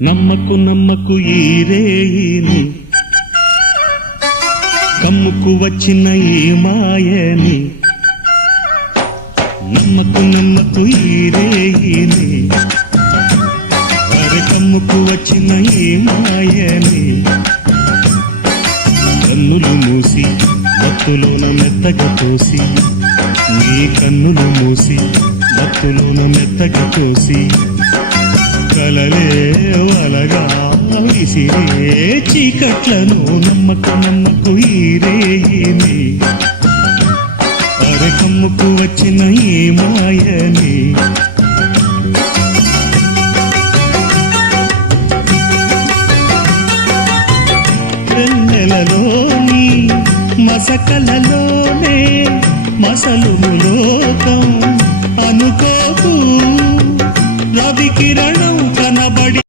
నమ్మకు నమ్మకు ఈ రేయిని, కమ్ముకు వచ్చిన ఈ మాయని. నమ్మకు నమ్మకు ఈ రేయిని, అరే కమ్ముకు వచ్చిన ఈ మాయని. కన్నులు మూసి మత్తులోన మెత్తగా తోసి, నీ కన్నులు మూసి మత్తులోన మెత్తగా తోసి, కలలే వలగా విసిరే చీకట్లను. నమ్మకు నమ్మకు ఈ రేయిని, అరే కమ్ముకు వచ్చిన ఈ మాయని. వెన్నెలలోని మసకలలోనే మసలుము లోకం అనుకోకు, రవి కిరణం